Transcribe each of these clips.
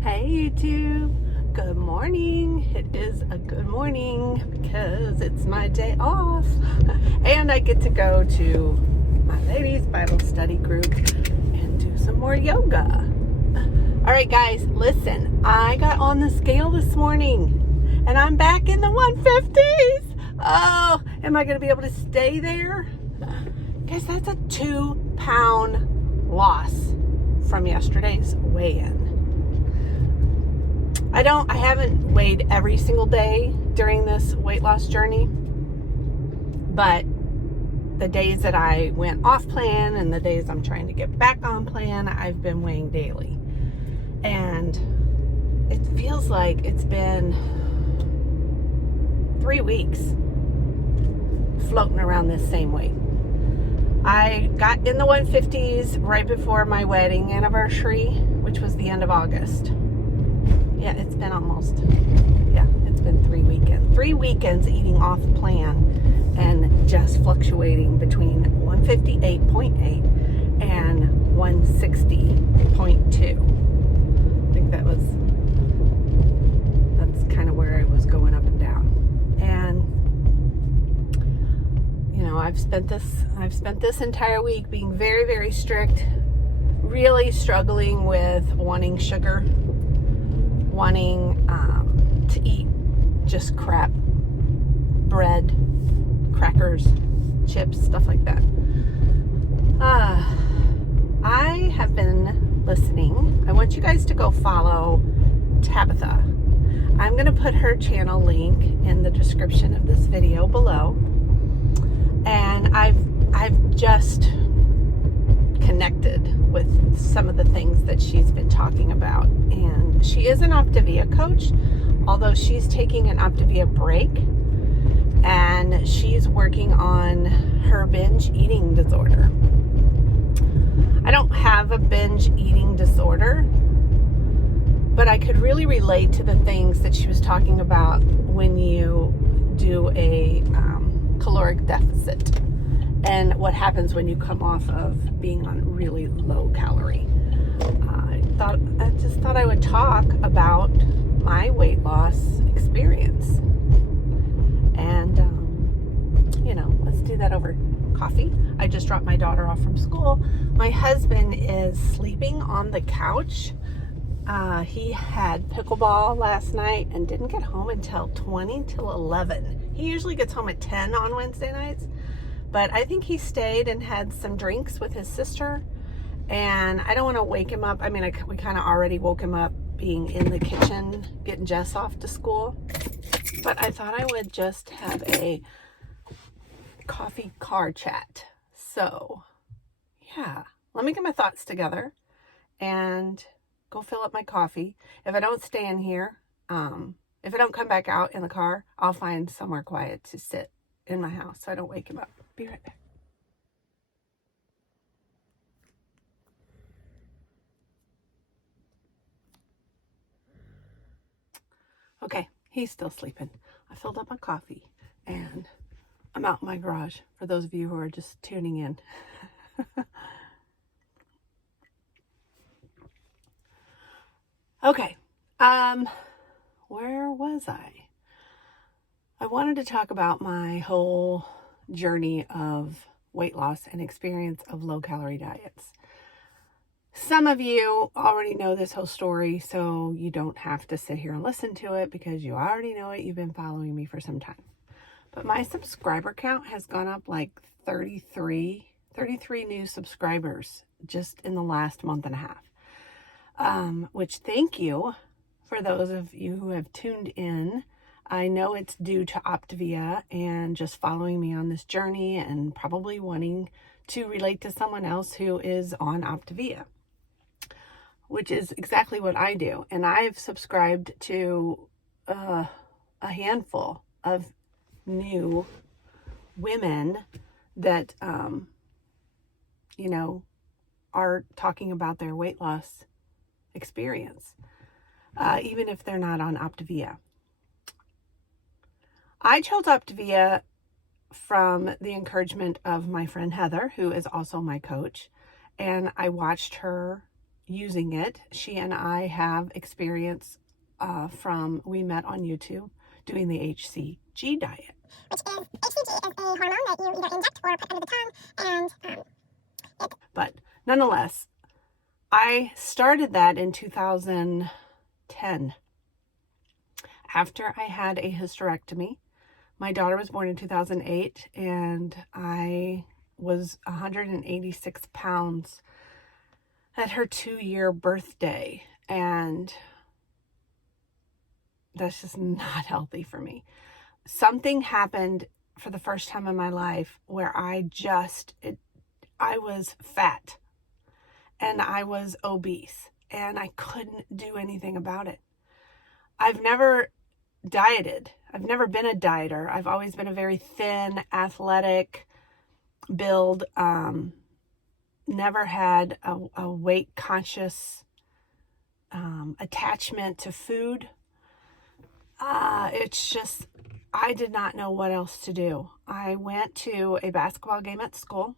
Hey YouTube, good morning. It is a good morning because it's my day off and I get to go to my ladies Bible study group and do some more yoga. All right guys, listen, I got on the scale this morning and I'm back in the 150s. Oh, am I going to be able to stay there? Guys, that's a 2-pound loss from yesterday's weigh-in. I haven't weighed every single day during this weight loss journey, but the days that I went off plan and the days I'm trying to get back on plan, I've been weighing daily. And it feels like it's been 3 weeks floating around this same weight. I got in the 150s right before my wedding anniversary, which was the end of August. Yeah, it's been 3 weekends. 3 weekends eating off plan and just fluctuating between 158.8 and 160.2. I think that's kind of where I was going up and down. And you know, I've spent this entire week being very, very strict, really struggling with wanting sugar, wanting to eat just crap, bread, crackers, chips, stuff like that. I have been listening. I want you guys to go follow Tabitha. I'm going to put her channel link in the description of this video below. And I've just connected with some of the things that she's been talking about. And she is an Optavia coach, although she's taking an Optavia break. And she's working on her binge eating disorder. I don't have a binge eating disorder, but I could really relate to the things that she was talking about when you do a caloric deficit and what happens when you come off of being on really low calorie. I just thought I would talk about my weight loss experience. And, let's do that over coffee. I just dropped my daughter off from school. My husband is sleeping on the couch. He had pickleball last night and didn't get home until 20 till 11. He usually gets home at 10 on Wednesday nights, but I think he stayed and had some drinks with his sister, and I don't want to wake him up. I mean, we kind of already woke him up being in the kitchen, getting Jess off to school, but I thought I would just have a coffee car chat. So, yeah, let me get my thoughts together and go fill up my coffee. If I don't stay in here, if I don't come back out in the car, I'll find somewhere quiet to sit in my house so I don't wake him up. Be right back. Okay, he's still sleeping. I filled up my coffee and I'm out in my garage for those of you who are just tuning in. Okay, where was I? I wanted to talk about my whole journey of weight loss and experience of low-calorie diets. Some of you already know this whole story, so you don't have to sit here and listen to it because you already know it. You've been following me for some time. But my subscriber count has gone up like 33 new subscribers just in the last month and a half. Which thank you for those of you who have tuned in. I know it's due to Optavia and just following me on this journey and probably wanting to relate to someone else who is on Optavia, which is exactly what I do. And I've subscribed to a handful of new women that, are talking about their weight loss experience, even if they're not on Optavia. I chose Optavia from the encouragement of my friend Heather, who is also my coach, and I watched her using it. She and I have experience we met on YouTube doing the HCG diet. Which is, HCG is a hormone that you either inject or put under the tongue, and but nonetheless, I started that in 2010 after I had a hysterectomy. My daughter was born in 2008, and I was 186 pounds at her 2-year birthday, and that's just not healthy for me. Something happened for the first time in my life where I was fat and I was obese and I couldn't do anything about it. I've never dieted. I've never been a dieter. I've always been a very thin, athletic build. Never had a weight conscious attachment to food. It's just, I did not know what else to do. I went to a basketball game at school,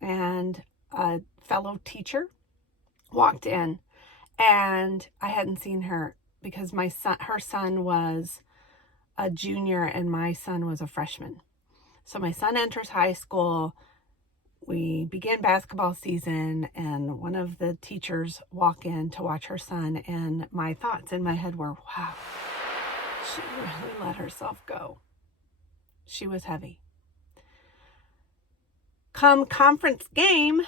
and a fellow teacher walked in, and I hadn't seen her because her son was a junior and my son was a freshman. So my son enters high school. We begin basketball season, and one of the teachers walk in to watch her son, and my thoughts in my head were, wow, she really let herself go. She was heavy. Come conference game,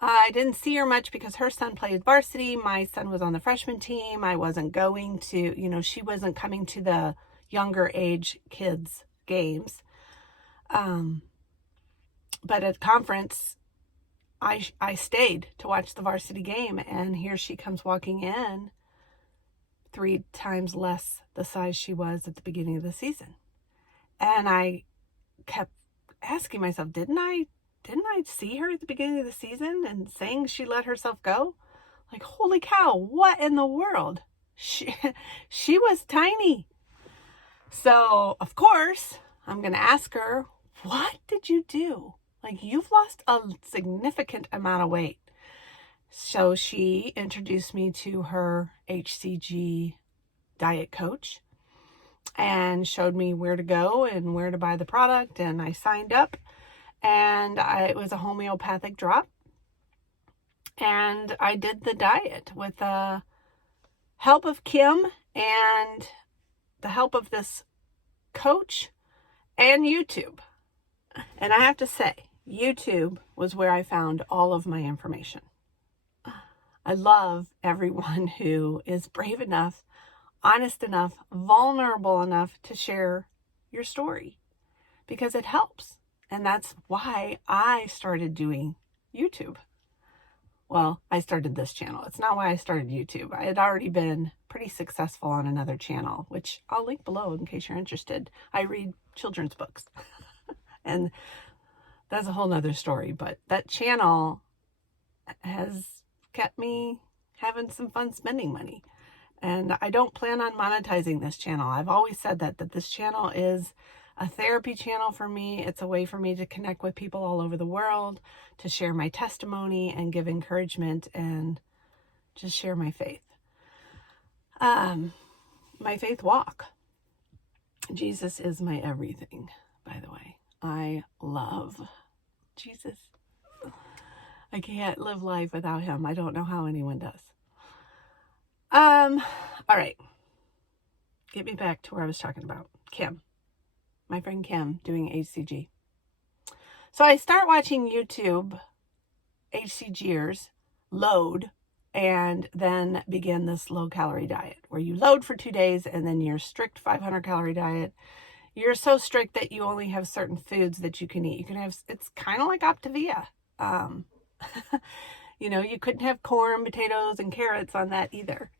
I didn't see her much because her son played varsity. My son was on the freshman team. I wasn't going to, she wasn't coming to the younger age kids' games. But at conference, I stayed to watch the varsity game, and here she comes walking in, 3 times less the size she was at the beginning of the season. And I kept asking myself, didn't I see her at the beginning of the season and saying she let herself go? Like, holy cow, what in the world? She was tiny. So, of course, I'm going to ask her, what did you do? Like, you've lost a significant amount of weight. So she introduced me to her HCG diet coach and showed me where to go and where to buy the product. And I signed up, and it was a homeopathic drop. And I did the diet with the help of Kim and the help of this coach and YouTube. And I have to say, YouTube was where I found all of my information. I love everyone who is brave enough, honest enough, vulnerable enough to share your story, because it helps. And that's why I started doing YouTube. Well, I started this channel. It's not why I started YouTube. I had already been pretty successful on another channel, which I'll link below in case you're interested. I read children's books. And that's a whole nother story. But that channel has kept me having some fun spending money. And I don't plan on monetizing this channel. I've always said that this channel is a therapy channel for me. It's a way for me to connect with people all over the world, to share my testimony and give encouragement and just share my faith. My faith walk. Jesus is my everything, by the way. I love Jesus. I can't live life without him. I don't know how anyone does. All right. Get me back to where I was talking about. Kim. My friend Kim doing HCG. So I start watching YouTube HCGers load and then begin this low calorie diet where you load for 2 days and then your strict 500 calorie diet. You're so strict that you only have certain foods that you can eat. It's kind of like Optavia. You couldn't have corn, potatoes, and carrots on that either.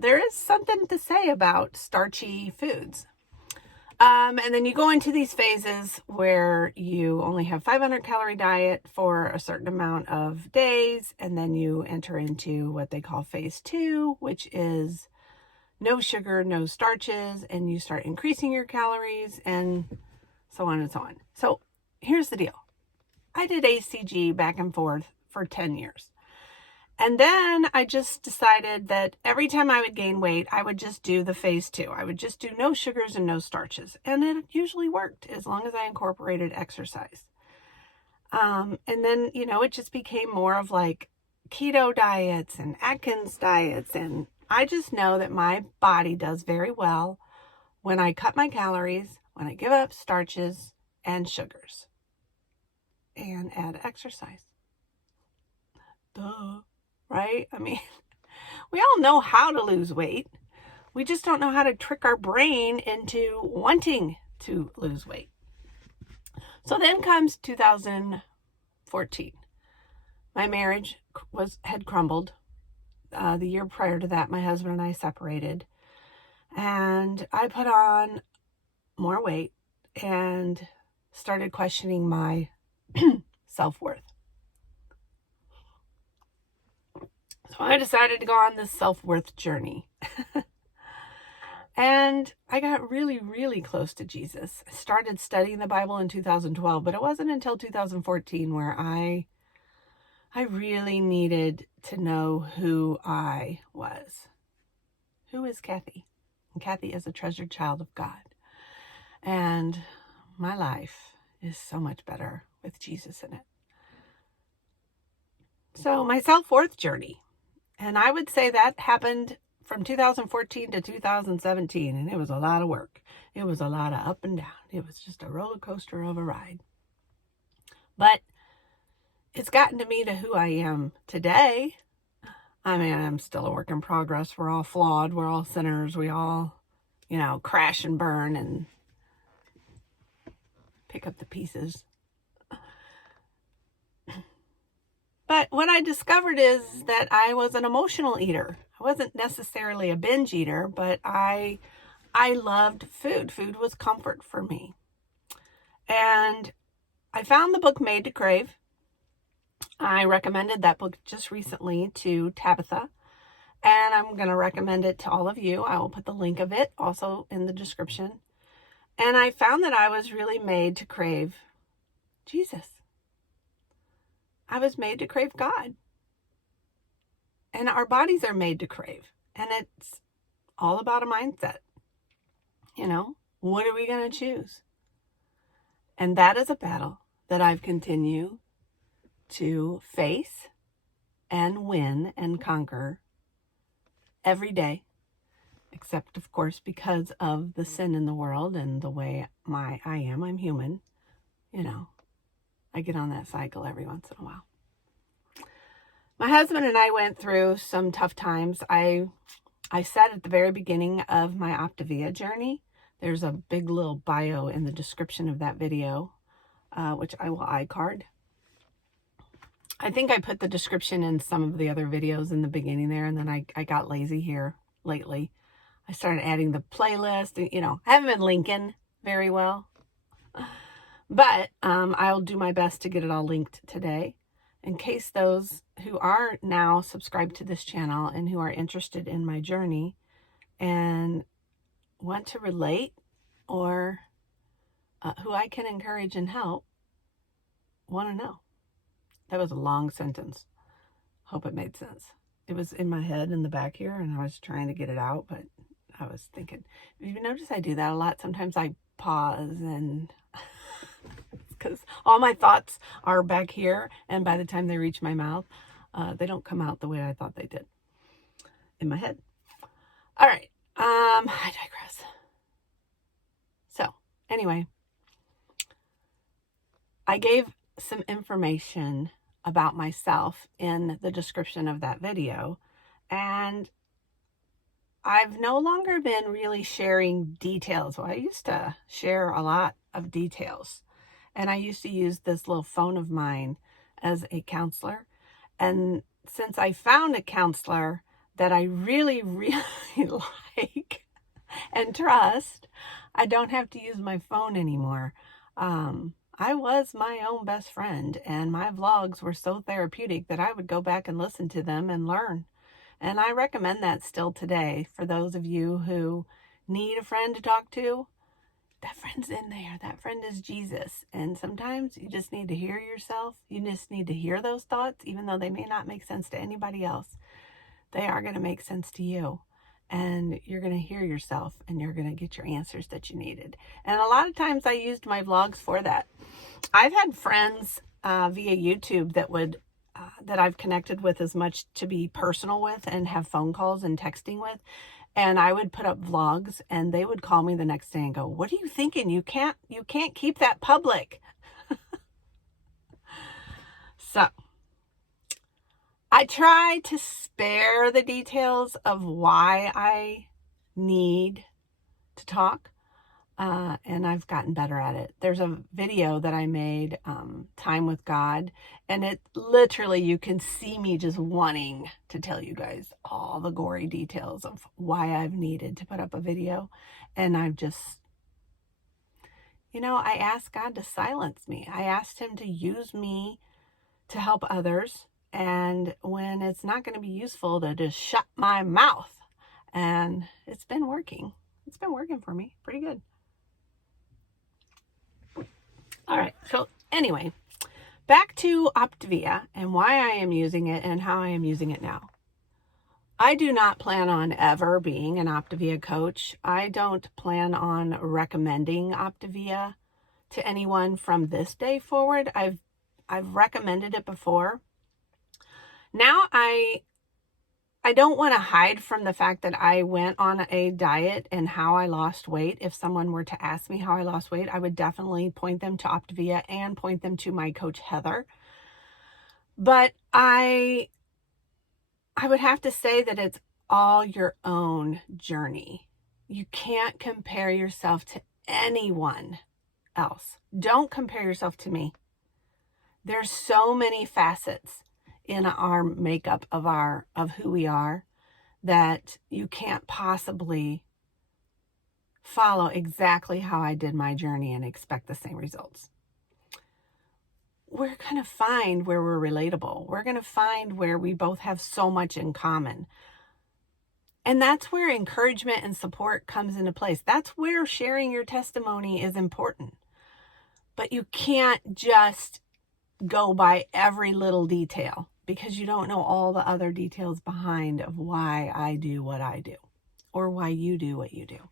There is something to say about starchy foods. And then you go into these phases where you only have 500 calorie diet for a certain amount of days. And then you enter into what they call phase 2, which is no sugar, no starches, and you start increasing your calories and so on and so on. So here's the deal. I did HCG back and forth for 10 years. And then I just decided that every time I would gain weight, I would just do the phase 2. I would just do no sugars and no starches. And it usually worked as long as I incorporated exercise. And then, it just became more of like keto diets and Atkins diets. And I just know that my body does very well when I cut my calories, when I give up starches and sugars and add exercise. Duh, right? I mean, we all know how to lose weight. We just don't know how to trick our brain into wanting to lose weight. So then comes 2014. My marriage had crumbled. The year prior to that, my husband and I separated. And I put on more weight and started questioning my self-worth. So I decided to go on this self-worth journey. And I got really, really close to Jesus. I started studying the Bible in 2012, but it wasn't until 2014 where I really needed to know who I was. Who is Kathy? And Kathy is a treasured child of God. And my life is so much better with Jesus in it. So my self-worth journey. And I would say that happened from 2014 to 2017. And it was a lot of work. It was a lot of up and down. It was just a roller coaster of a ride. But it's gotten to me to who I am today. I mean, I'm still a work in progress. We're all flawed. We're all sinners. We all, crash and burn and pick up the pieces. But what I discovered is that I was an emotional eater. I wasn't necessarily a binge eater, but I loved food. Food was comfort for me. And I found the book Made to Crave. I recommended that book just recently to Tabitha, and I'm going to recommend it to all of you. I will put the link of it also in the description. And I found that I was really made to crave Jesus. I was made to crave God. And our bodies are made to crave. And it's all about a mindset. What are we going to choose? And that is a battle that I've continued to face and win and conquer every day. Except, of course, because of the sin in the world and the way I'm human. I get on that cycle every once in a while. My husband and I went through some tough times. I said at the very beginning of my Optavia journey, there's a big little bio in the description of that video, which I will iCard. I think I put the description in some of the other videos in the beginning there, and then I got lazy here lately. I started adding the playlist. I haven't been linking very well. But I'll do my best to get it all linked today in case those who are now subscribed to this channel and who are interested in my journey and want to relate or who I can encourage and help want to know. That was a long sentence. Hope it made sense. It was in my head in the back here and I was trying to get it out, but I was thinking, if you notice I do that a lot, sometimes I pause and because all my thoughts are back here, and by the time they reach my mouth, they don't come out the way I thought they did in my head. All right, I digress. So anyway, I gave some information about myself in the description of that video, and I've no longer been really sharing details. Well, I used to share a lot of details. And I used to use this little phone of mine as a counselor. And since I found a counselor that I really, really like and trust, I don't have to use my phone anymore. I was my own best friend, and my vlogs were so therapeutic that I would go back and listen to them and learn. And I recommend that still today for those of you who need a friend to talk to. that friend's in there. That friend is Jesus. And sometimes you just need to hear yourself. You just need to hear those thoughts, even though they may not make sense to anybody else. They are going to make sense to you. And you're going to hear yourself, and you're going to get your answers that you needed. And a lot of times I used my vlogs for that. I've had friends via YouTube that I've connected with as much to be personal with and have phone calls and texting with. And I would put up vlogs, and they would call me the next day and go, "What are you thinking? You can't keep that public." So I try to spare the details of why I need to talk, and I've gotten better at it. There's a video that I made, Time with God, and it literally, you can see me just wanting to tell you guys all the gory details of why I've needed to put up a video. And I've just, I asked God to silence me. I asked him to use me to help others. And when it's not going to be useful, to just shut my mouth. And it's been working. It's been working for me pretty good. All right. So anyway, back to Optavia and why I am using it and how I am using it now. I do not plan on ever being an Optavia coach. I don't plan on recommending Optavia to anyone from this day forward. I've recommended it before. Now I don't want to hide from the fact that I went on a diet and how I lost weight. If someone were to ask me how I lost weight, I would definitely point them to Optavia and point them to my coach, Heather. But I would have to say that it's all your own journey. You can't compare yourself to anyone else. Don't compare yourself to me. There's so many facets in our makeup of who we are that you can't possibly follow exactly how I did my journey and expect the same results. We're going to find where we're relatable. We're going to find where we both have so much in common. And that's where encouragement and support comes into place. That's where sharing your testimony is important. But you can't just go by every little detail, because you don't know all the other details behind of why I do what I do, or why you do what you do.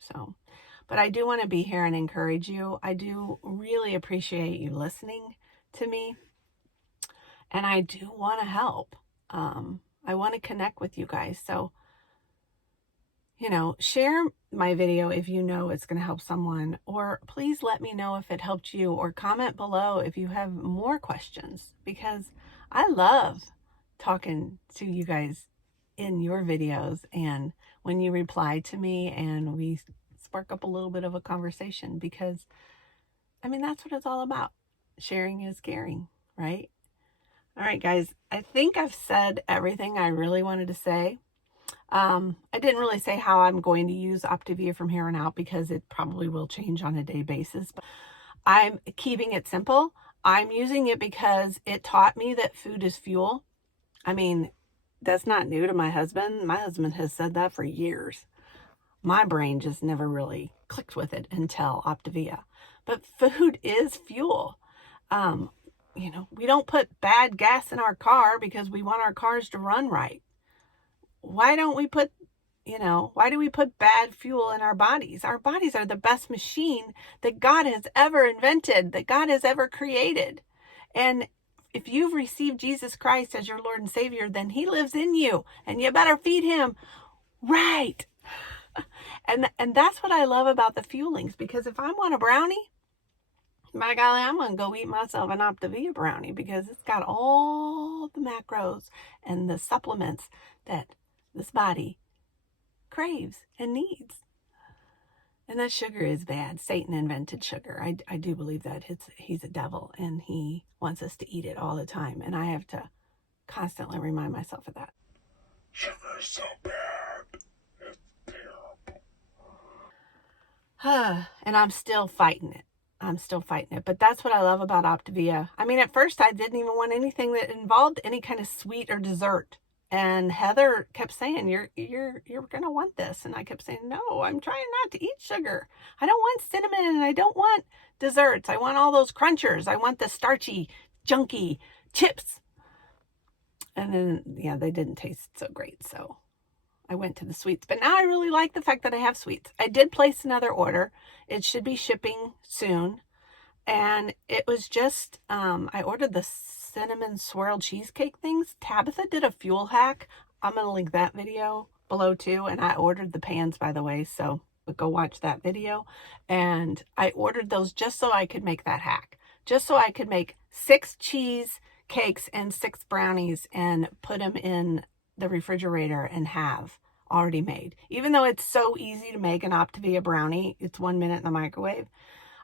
So, but I do want to be here and encourage you. I do really appreciate you listening to me, and I do want to help. I want to connect with you guys. So, share my video if you know it's going to help someone, or please let me know if it helped you, or comment below if you have more questions, because I love talking to you guys in your videos and when you reply to me and we spark up a little bit of a conversation, because that's what it's all about. Sharing is caring, right? All right, guys, I think I've said everything I really wanted to say. I didn't really say how I'm going to use Optavia from here on out, because it probably will change on a day basis, but I'm keeping it simple. I'm using it because it taught me that food is fuel. That's not new to my husband. My husband has said that for years. My brain just never really clicked with it until Optavia. But food is fuel. We don't put bad gas in our car because we want our cars to run right. Why do we put bad fuel in our bodies? Our bodies are the best machine that God has ever invented, that God has ever created. And if you've received Jesus Christ as your Lord and Savior, then he lives in you, and you better feed him right. And that's what I love about the fuelings, because if I want a brownie, by golly, I'm going to go eat myself an Optavia brownie, because it's got all the macros and the supplements that this body craves and needs. And that sugar is bad. Satan invented sugar. I do believe that. He's a devil, and he wants us to eat it all the time. And I have to constantly remind myself of that. Sugar is so bad. It's terrible. And I'm still fighting it. But that's what I love about Optavia. At first I didn't even want anything that involved any kind of sweet or dessert. And Heather kept saying, you're going to want this. And I kept saying, no, I'm trying not to eat sugar. I don't want cinnamon and I don't want desserts. I want all those crunchers. I want the starchy, junky chips. And then, yeah, they didn't taste so great. So I went to the sweets. But now I really like the fact that I have sweets. I did place another order. It should be shipping soon. And it was just, I ordered the cinnamon swirl cheesecake things. Tabitha did a fuel hack. I'm going to link that video below too. And I ordered the pans, by the way. So go watch that video. And I ordered those just so I could make that hack. Just so I could make 6 cheese cakes and 6 brownies and put them in the refrigerator and have already made. Even though it's so easy to make an Optavia brownie, it's 1 minute in the microwave.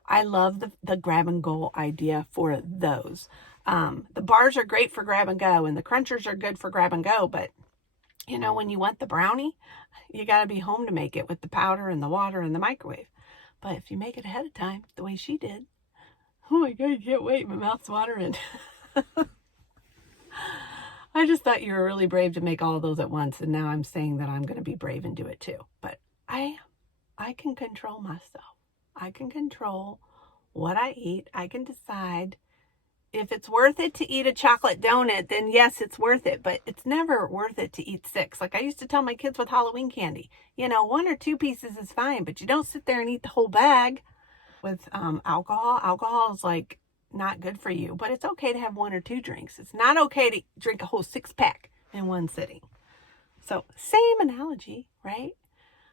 I love the grab and go idea for those. The bars are great for grab and go, and the crunchers are good for grab and go. But, you know, when you want the brownie, you got to be home to make it with the powder and the water and the microwave. But if you make it ahead of time, the way she did, oh my God, I can't wait. My mouth's watering. I just thought you were really brave to make all of those at once. And now I'm saying that I'm going to be brave and do it too. But I can control myself. I can control what I eat. I can decide if it's worth it to eat a chocolate donut, then yes, it's worth it. But it's never worth it to eat 6. Like I used to tell my kids with Halloween candy, you know, 1 or 2 pieces is fine, but you don't sit there and eat the whole bag. With alcohol, alcohol is like not good for you, but it's okay to have 1 or 2 drinks. It's not okay to drink a whole 6-pack in one sitting. So same analogy, right?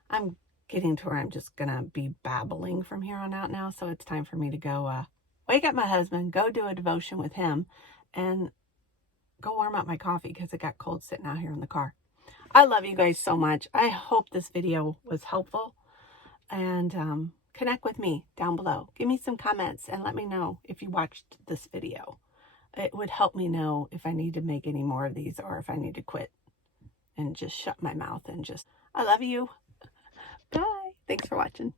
I'm getting to where I'm just going to be babbling from here on out now. So it's time for me to go wake up my husband, go do a devotion with him, and go warm up my coffee because it got cold sitting out here in the car. I love you guys so much. I hope this video was helpful. And connect with me down below. Give me some comments and let me know if you watched this video. It would help me know if I need to make any more of these or if I need to quit and just shut my mouth and just, I love you. Bye. Thanks for watching.